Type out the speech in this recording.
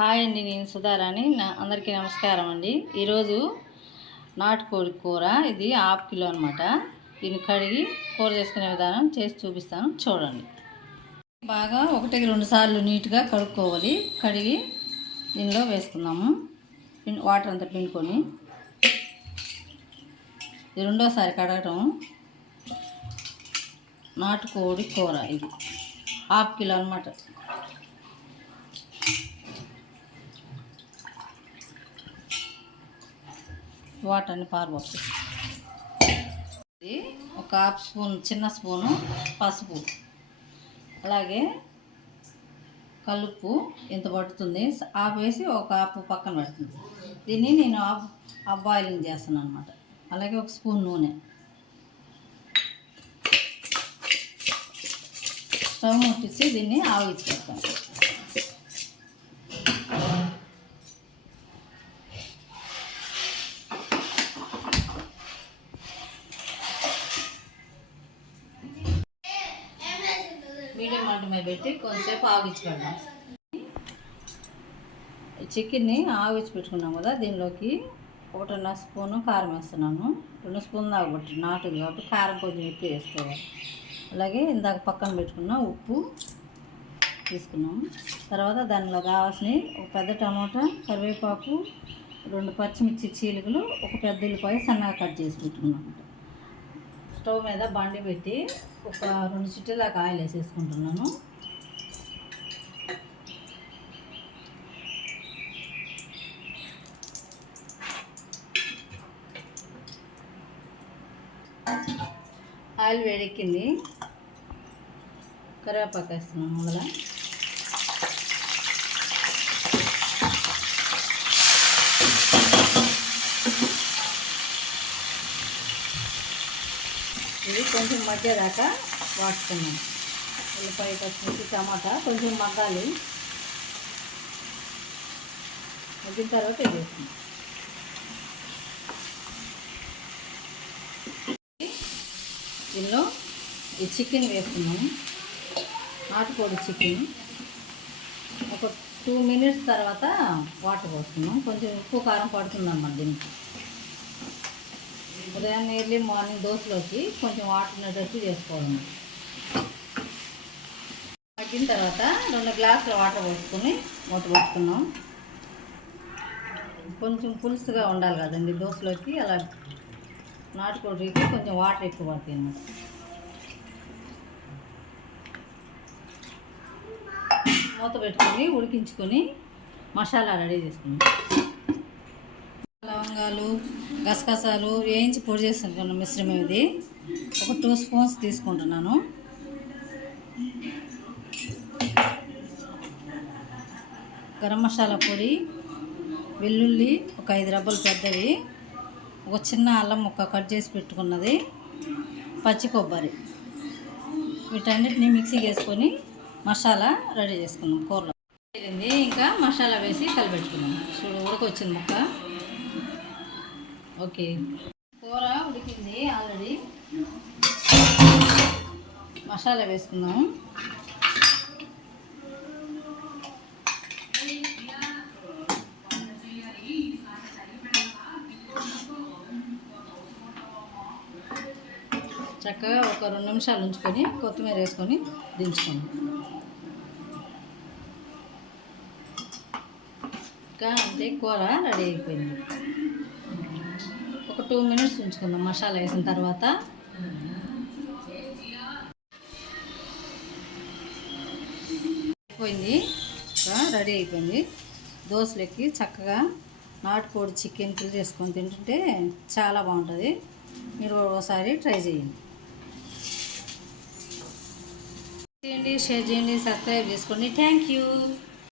Hi అండి, నేను సుధారాణి. అందరికీ నమస్కారం అండి. ఈరోజు నాటుకోడి కూర, ఇది ½ కిలో అనమాట. దీన్ని కడిగి కూర చేసుకునే విధానం చేసి చూపిస్తాను, చూడండి. బాగా 1-2 సార్లు నీట్గా కడుక్కోవాలి. కడిగి దీనిలో వేసుకుందాము. వాటర్ అంతా పిండుకొని ఇది రెండోసారి కడగటం. నాటుకోడి కూర ఇది ½ కిలో అనమాట. వాటర్ని పారబోతుంది. ఇది ఒక ½ స్పూన్, చిన్న స్పూను పసుపు, అలాగే కలుపు ఇంత పడుతుంది. వేసి ఒక ½ పక్కన పెడుతుంది. దీన్ని నేను హాఫ్ బాయిలింగ్ చేస్తాను అనమాట. అలాగే ఒక స్పూన్ నూనె. స్టవ్ ముట్టించి దీన్ని ఆవిచ్చి పెడతాను. మీడియం మంట మీద పెట్టి కొంచెంసేపు ఆవిచ్చి పెడదాం. చికెన్ని ఆవిచ్చి పెట్టుకున్నాం కదా, దీనిలోకి 1.5 స్పూను కారం వేస్తున్నాను. 2 స్పూన్లు దాకా నాటుది కాబట్టి కారం కొంచెం ఎక్కువ వేసుకోవాలి. అలాగే ఇందాక పక్కన పెట్టుకున్న ఉప్పు తీసుకున్నాము. తర్వాత దానిలో కావాల్సిన ఒక పెద్ద టమాటా, కరివేపాకు, 2 పచ్చిమిర్చి చీలికలు, ఒక పెద్ద ఉల్లిపాయ సన్నగా కట్ చేసి పెట్టుకున్నాము. స్టవ్ మీద బండి పెట్టి ఒక 2 చిట్టీల దాకా ఆయిల్ వేసేసుకుంటున్నాను. ఆయిల్ వేడెక్కింది. కరివేపాకు వేస్తున్నాను మొదల. ఇది కొంచెం మగ్గేదాకా వాడుతున్నాం. ఉల్లిపాయ, పచ్చిమిర్చి, టమాటా కొంచెం మగ్గాలి. మగ్గిన తర్వాత ఇది వేస్తున్నాం. దీనిలో ఈ చికెన్ వేస్తున్నాము. నాటుకోడి చికెన్ ఒక 2 మినిట్స్ తర్వాత వాటర్ పోస్తున్నాం. కొంచెం ఉప్పు కారం పడుతుందన్నమాట దీనికి. ఉదయాన్నే ఎర్లీ మార్నింగ్ దోశలోకి కొంచెం వాటర్ ఉండేటట్టు చేసుకోవాలి. మగ్గిన తర్వాత 2 గ్లాసుల వాటర్ పోసుకొని మూత పెట్టుకున్నాం. కొంచెం పులుసుగా ఉండాలి కదండి దోశలోకి. అలా నాటుకోడికి కొంచెం వాటర్ ఎక్కువ పడతాయి అన్నమాట. మూత పెట్టుకొని ఉడికించుకొని మసాలా రెడీ చేసుకున్నాం. లవంగాలు, గసగసాలు వేయించి పొడి చేసుకున్న మిశ్రమం ఇది. ఒక 2 స్పూన్స్ తీసుకుంటున్నాను. గరం మసాలా పొడి, వెల్లుల్లి ఒక 5 రెబ్బలు పెద్దవి, ఒక చిన్న అల్లం ముక్క కట్ చేసి పెట్టుకున్నది, పచ్చి కొబ్బరి, వీటన్నిటిని మిక్సీ వేసుకొని మసాలా రెడీ చేసుకున్నాం. కూరలో వెళ్ళింది. ఇంకా మసాలా వేసి కలిపెట్టుకున్నాం. చూడు ఉడకొచ్చింది ముక్క. ఓకే, కూర ఉడికింది ఆల్రెడీ. మసాలా వేసుకుందాం. చక్కగా ఒక 2 నిమిషాలు ఉంచుకొని కొత్తిమీర వేసుకొని దించుకోండి. ఇంకా అంతే, కూర రెడీ అయిపోయింది. ఒక 2 మినిట్స్ ఉంచుకుందాం మసాలా వేసిన తర్వాత. అయిపోయింది, రెడీ అయిపోయింది. దోశలకి చక్కగా నాటుకోడి చికెన్ పులుసు చేసుకొని తింటుంటే చాలా బాగుంటుంది. మీరు ఒకసారి ట్రై చేయండి. షేర్ చేయండి, సబ్స్క్రైబ్ చేసుకోండి. Thank you.